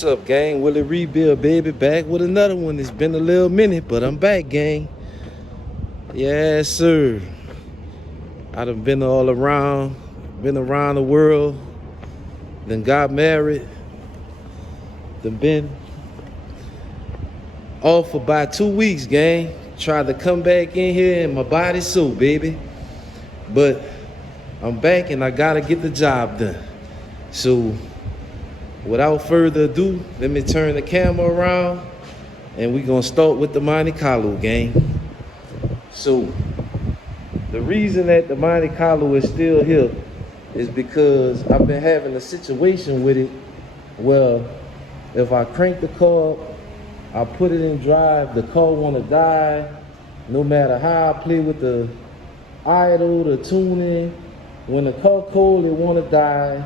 What's up, gang? Will it rebuild, baby? Back with another one. It's been a little minute, but I'm back, gang. Yes, sir. I done been all around, been around the world, then got married, then been off for about 2 weeks, gang. Tried to come back in here and my body's so, baby. But I'm back and I gotta get the job done. So without further ado, let me turn the camera around and we're gonna start with the Monte Carlo, gang. So the reason that the Monte Carlo is still here is because I've been having a situation with it. Well, if I crank the car up, I put it in drive, the car wanna die. No matter how I play with the idle, the tuning, when the car cold, it wanna die.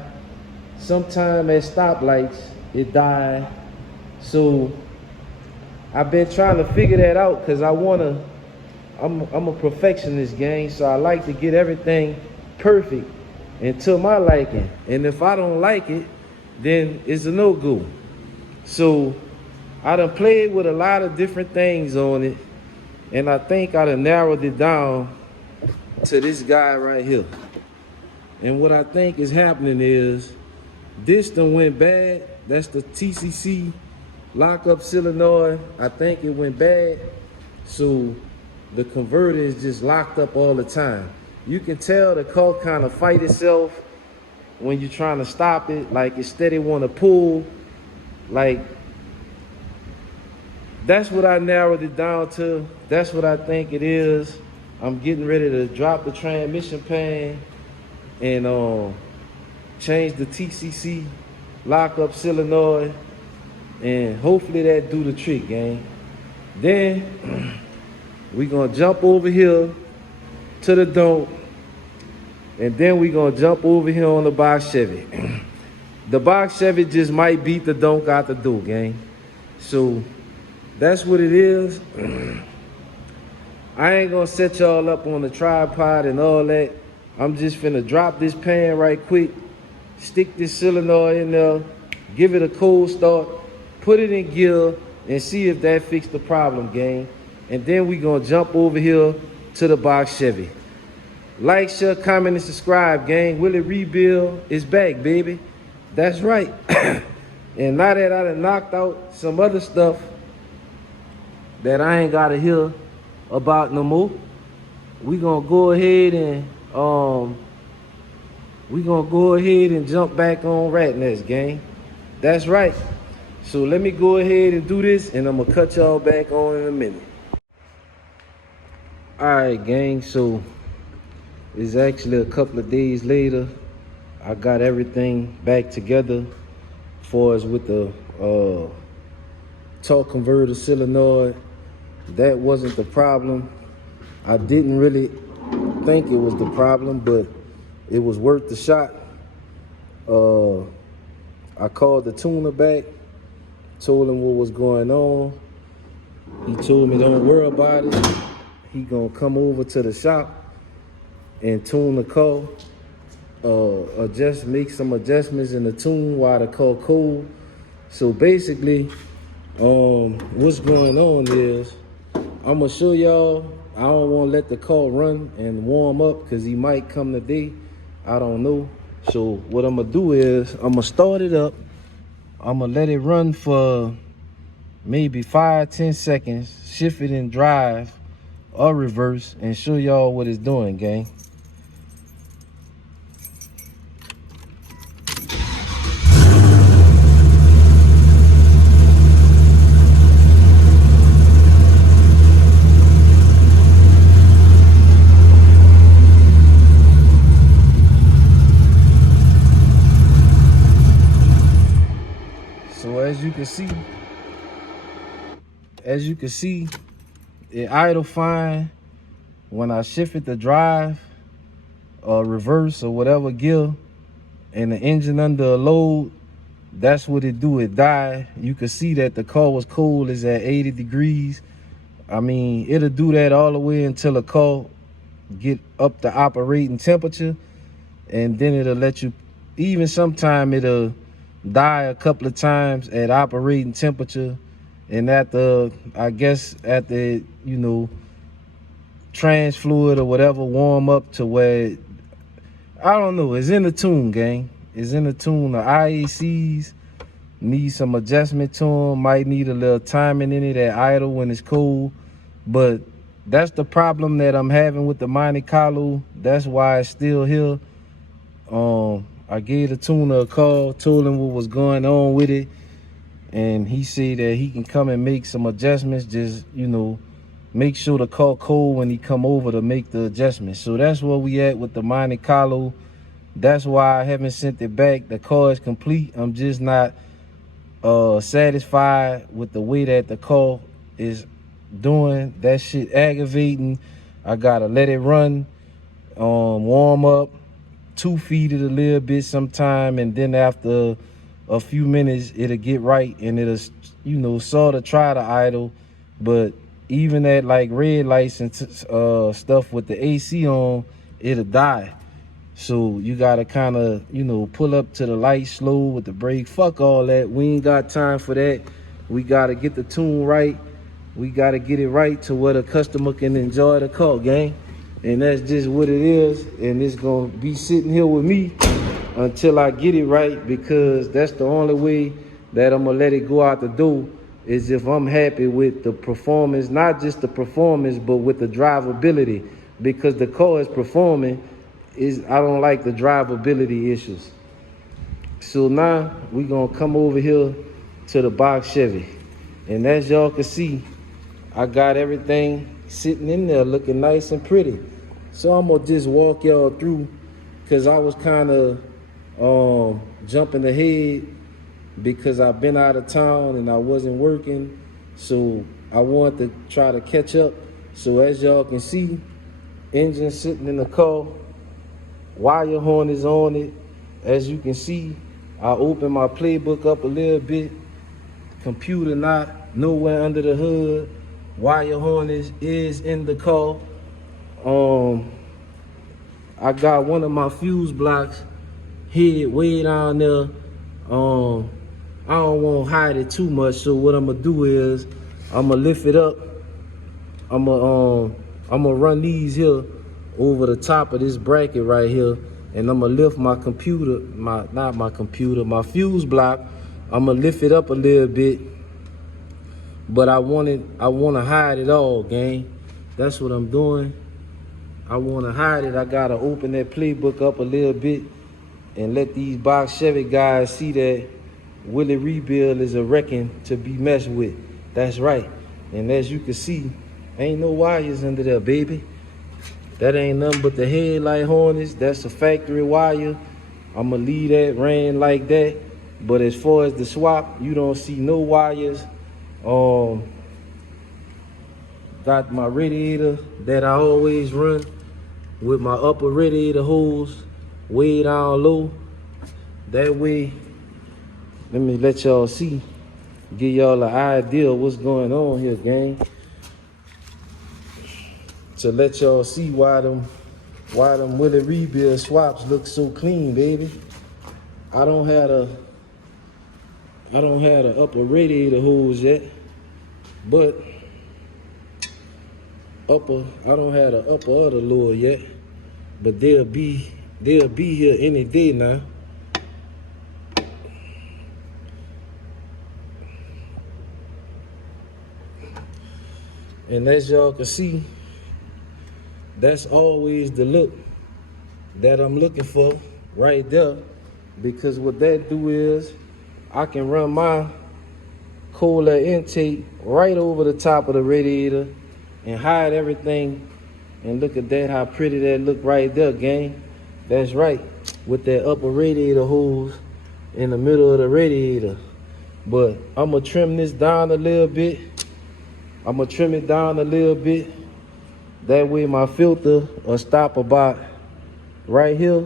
Sometime at stoplights, it died. So I've been trying to figure that out because I'm a perfectionist, gang. So I like to get everything perfect and to my liking. And if I don't like it, then it's a no-go. So I done played with a lot of different things on it. And I think I done narrowed it down to this guy right here. And what I think is happening is, this done went bad. That's the TCC lockup solenoid. I think it went bad. So the converter is just locked up all the time. You can tell the car kind of fight itself when you're trying to stop it. Like it steady want to pull. Like, that's what I narrowed it down to. That's what I think it is. I'm getting ready to drop the transmission pan and change the TCC lockup solenoid, and hopefully that do the trick, gang. Then we gonna jump over here to the dump, and then we gonna jump over here on the box Chevy. The box Chevy just might beat the dunk out the door, gang. So that's what it is. I ain't gonna set y'all up on the tripod and all that. I'm just finna drop this pan right quick, stick this solenoid in there, give it a cold start, put it in gear, and see if that fixed the problem, gang. And then we gonna jump over here to the box Chevy. Like, share, comment, and subscribe, gang. Will it rebuild? It's back, baby. That's right. And now that I done knocked out some other stuff that I ain't gotta hear about no more, we gonna go ahead and jump back on Rat Nest, gang. That's right. So let me go ahead and do this, and I'm gonna cut y'all back on in a minute. All right, gang. So it's actually a couple of days later. I got everything back together for us with the torque converter solenoid. That wasn't the problem. I didn't really think it was the problem, but it was worth the shot. I called the tuner back, told him what was going on. He told me don't worry about it. He gonna come over to the shop and tune the car, make some adjustments in the tune while the car cold. So basically, what's going on is, I'm gonna show y'all. I don't want to let the car run and warm up because he might come today. I don't know. So what I'm gonna do is I'm gonna start it up. I'm gonna let it run for maybe 5-10 seconds, shift it in drive or reverse, and show y'all what it's doing, gang. So as you can see, it idle fine. When I shift it to drive or reverse or whatever gear, and the engine under a load, that's what it do. It die. You can see that the car was cold. It's at 80 degrees. I mean, it'll do that all the way until the car get up to operating temperature, and then it'll let you, even sometime it'll die a couple of times at operating temperature, and at the, I guess at the, you know, trans fluid or whatever warm up to where, I don't know, it's in the tune, gang. It's in the tune. The IACs need some adjustment to them, might need a little timing in it at idle when it's cold. But that's the problem that I'm having with the Monte Carlo. That's why it's still here. I gave the tuner a call, told him what was going on with it, and he said that he can come and make some adjustments. Just, you know, make sure the car cold when he come over to make the adjustments. So that's where we at with the Monte Carlo. That's why I haven't sent it back. The car is complete. I'm just not satisfied with the way that the car is doing. That shit aggravating. I gotta let it run, warm up, 2 feet it a little bit sometime, and then after a few minutes it'll get right and it'll, you know, sort of try to idle. But even at like red lights and stuff with the AC on, it'll die. So you gotta kind of, you know, pull up to the light slow with the brake. Fuck all that. We ain't got time for that. We gotta get the tune right. We gotta get it right to where the customer can enjoy the car, gang. And that's just what it is. And it's gonna be sitting here with me until I get it right, because that's the only way that I'm gonna let it go out the door, is if I'm happy with the performance, not just the performance, but with the drivability. Because the car is performing, I don't like the drivability issues. So now we gonna come over here to the box Chevy. And as y'all can see, I got everything sitting in there looking nice and pretty. So I'm gonna just walk y'all through, because I was kind of jumping ahead because I've been out of town and I wasn't working. So I wanted to try to catch up. So as y'all can see, engine sitting in the car, wire horn is on it. As you can see, I opened my playbook up a little bit. Computer not nowhere under the hood. Wire horn is in the car. I got one of my fuse blocks head way down there. I don't want to hide it too much, so what I'm gonna do is I'm gonna lift it up. I'm gonna run these here over the top of this bracket right here, and I'm gonna lift my computer, my fuse block. I'm gonna lift it up a little bit, but I wanna hide it all, gang. That's what I'm doing. I wanna hide it. I gotta open that playbook up a little bit and let these box Chevy guys see that Willie Rebuild is a wrecking to be messed with. That's right. And as you can see, ain't no wires under there, baby. That ain't nothing but the headlight harness. That's a factory wire. I'ma leave that ran like that. But as far as the swap, you don't see no wires. Got my radiator that I always run with my upper radiator hose way down low. That way, let me let y'all see, give y'all an idea of what's going on here, gang. To let y'all see why them Willie Rebuild swaps look so clean, baby. I don't have the upper radiator hose yet, but I don't have the upper or the lower yet, but they'll be here any day now. And as y'all can see, that's always the look that I'm looking for right there, because what that do is I can run my cooler intake right over the top of the radiator and hide everything. And look at that, how pretty that look right there, gang. That's right, with that upper radiator hose in the middle of the radiator. But I'm gonna trim this down a little bit. I'm gonna trim it down a little bit. That way my filter will stop about right here,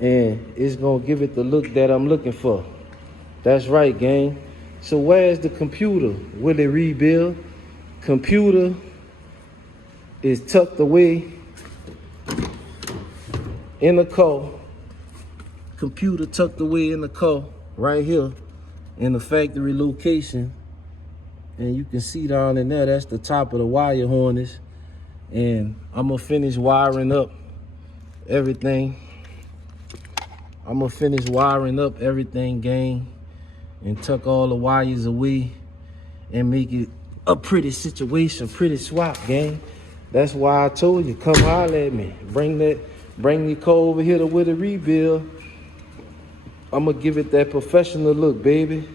and it's gonna give it the look that I'm looking for. That's right, gang. So where's the computer? Will it rebuild? Computer is tucked away in the car. Computer tucked away in the car right here in the factory location. And you can see down in there, that's the top of the wire harness. And I'm gonna finish wiring up everything. Gang, and tuck all the wires away and make it a pretty situation, pretty swap, gang. That's why I told you, come holler at me. Bring your car over here with a rebuild. I'm gonna give it that professional look, baby.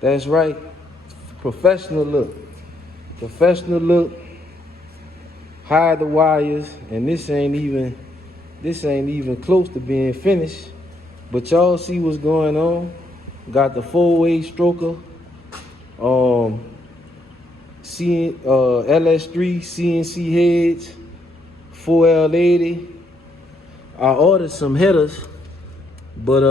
That's right, professional look. Hide the wires, and this ain't even close to being finished. But y'all see what's going on. Got the 4-way stroker, LS3 CNC heads, 4L80. I ordered some headers, but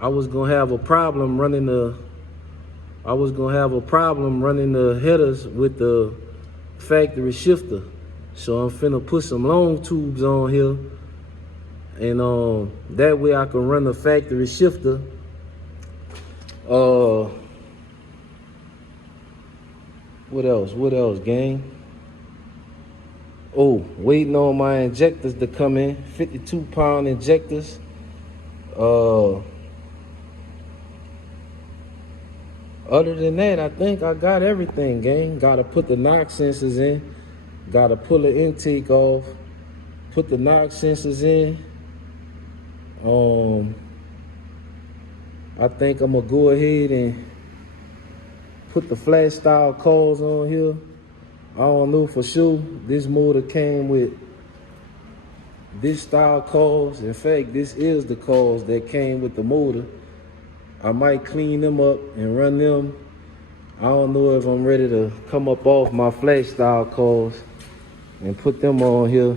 I was gonna have a problem running the headers with the factory shifter. So I'm finna put some long tubes on here, and that way I can run the factory shifter. What else, gang? Oh, waiting on my injectors to come in, 52-pound injectors. Other than that, I think I got everything, gang. Gotta put the knock sensors in. Gotta pull the intake off. Put the knock sensors in. I think I'm gonna go ahead and put the flat style coils on here. I don't know for sure. This motor came with this style coils. In fact, this is the coils that came with the motor. I might clean them up and run them. I don't know if I'm ready to come up off my flat style coils and put them on here.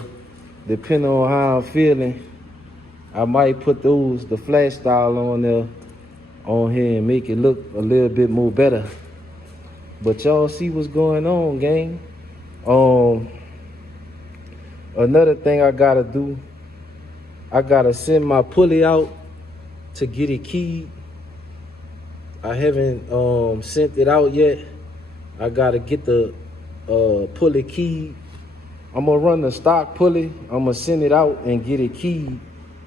Depending on how I'm feeling, I might put the flat style on there, on here, and make it look a little bit more better. But y'all see what's going on, gang. Another thing I gotta do, I gotta send my pulley out to get it keyed. I haven't sent it out yet. I gotta get the pulley keyed. I'm gonna run the stock pulley. I'm gonna send it out and get it keyed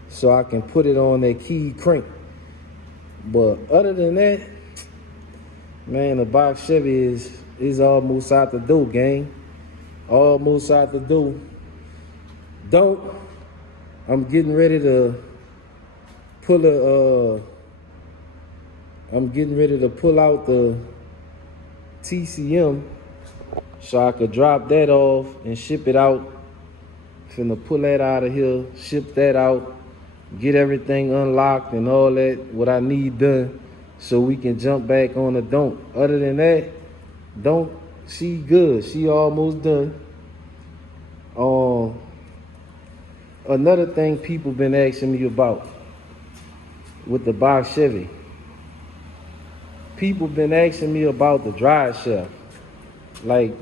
so I can put it on that key crank. But other than that, man, the box Chevy is almost out the door, gang. Almost out the door. I'm getting ready to pull out the TCM so I could drop that off and ship it out. Finna pull that out of here, ship that out, get everything unlocked and all that, what I need done, so we can jump back on the don't. Other than that, don't, she good. She almost done. Another thing people been asking me about with the box Chevy. People been asking me about the drive shaft. Like,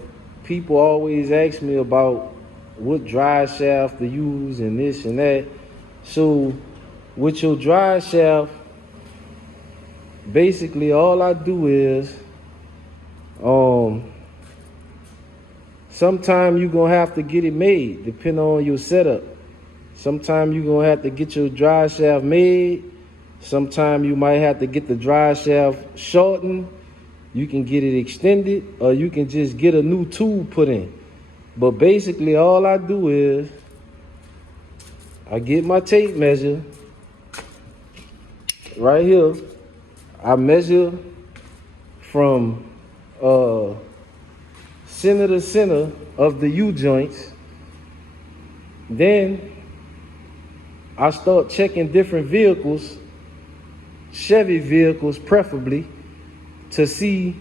people always ask me about what drive shaft to use and this and that. So with your drive shaft, basically all I do is, sometimes you're gonna have to get it made depending on your setup. Sometimes you're gonna have to get your drive shaft made. Sometimes you might have to get the drive shaft shortened. You can get it extended, or you can just get a new tube put in. But basically all I do is I get my tape measure right here. I measure from center to center of the U-joints. Then I start checking different vehicles, Chevy vehicles preferably, to see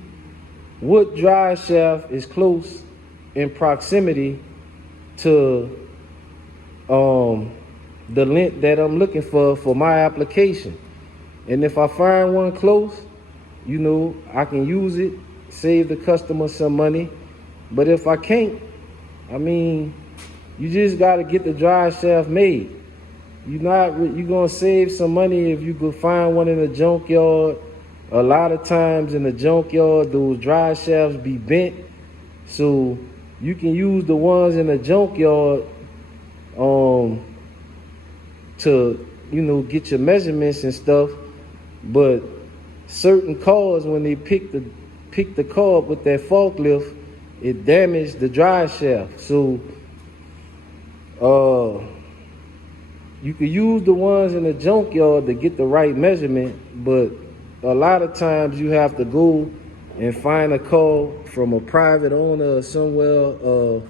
what drive shaft is close in proximity to the length that I'm looking for my application. And if I find one close, you know, I can use it, save the customer some money. But if I can't, I mean, you just got to get the drive shaft made. you gonna save some money if you could find one in a junkyard. A lot of times in the junkyard, those drive shafts be bent, so you can use the ones in the junkyard to get your measurements and stuff. But certain cars, when they pick the car up with that forklift, it damaged the drive shaft. So you can use the ones in the junkyard to get the right measurement, but a lot of times you have to go and find a car from a private owner or somewhere.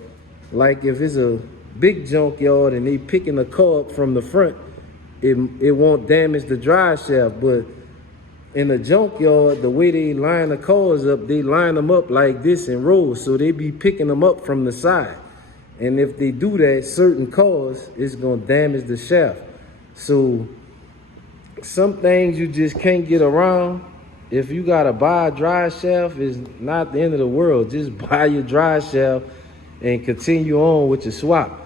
Like if it's a big junkyard and they picking the car up from the front, it won't damage the drive shaft. But in the junkyard, the way they line the cars up, they line them up like this in rows, so they be picking them up from the side. And if they do that, certain cars, it's gonna damage the shaft. So some things you just can't get around. If you gotta buy a drive shaft, it's not the end of the world. Just buy your drive shaft and continue on with your swap.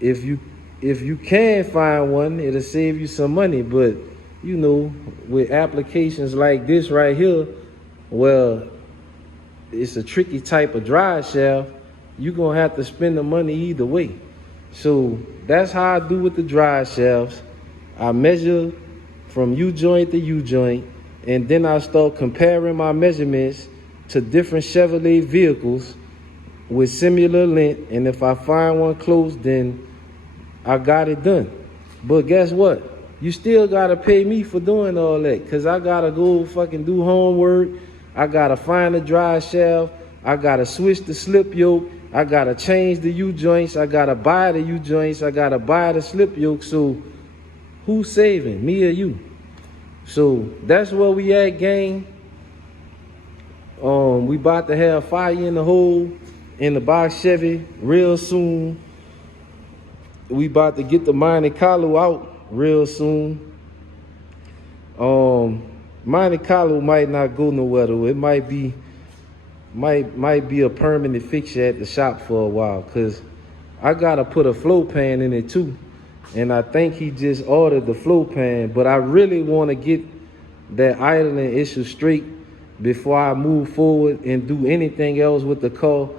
If you can find one, it'll save you some money. But with applications like this right here, well, it's a tricky type of drive shaft. You're gonna have to spend the money either way. So that's how I do with the drive shafts. I measure from U-joint to U-joint, and then I start comparing my measurements to different Chevrolet vehicles with similar length. And if I find one close, then I got it done. But guess what? You still gotta pay me for doing all that, because I gotta go fucking do homework. I gotta find the drive shaft. I gotta switch the slip yoke. I gotta change the U-joints. I gotta buy the U-joints. I gotta buy the slip yoke. So who's saving, me or you? So that's where we at, gang. We about to have fire in the hole in the box Chevy real soon. We about to get the Monte Carlo out real soon. Monte Carlo might not go nowhere though. It might be a permanent fixture at the shop for a while, because I gotta put a flow pan in it too. And I think he just ordered the flow pan, but I really want to get that idling issue straight before I move forward and do anything else with the car.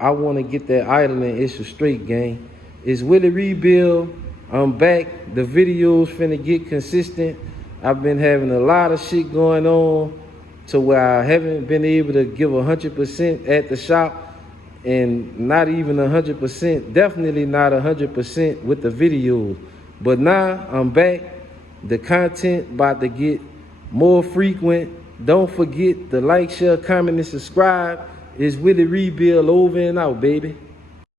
I want to get that idling issue straight, gang. It's Willie Rebuild. I'm back. The videos finna get consistent. I've been having a lot of shit going on to where I haven't been able to give 100% at the shop, and not even 100%, definitely not 100% with the videos. But now I'm back. The content about to get more frequent. Don't forget to like, share, comment, and subscribe. It's Willie Rebuild over and out, baby.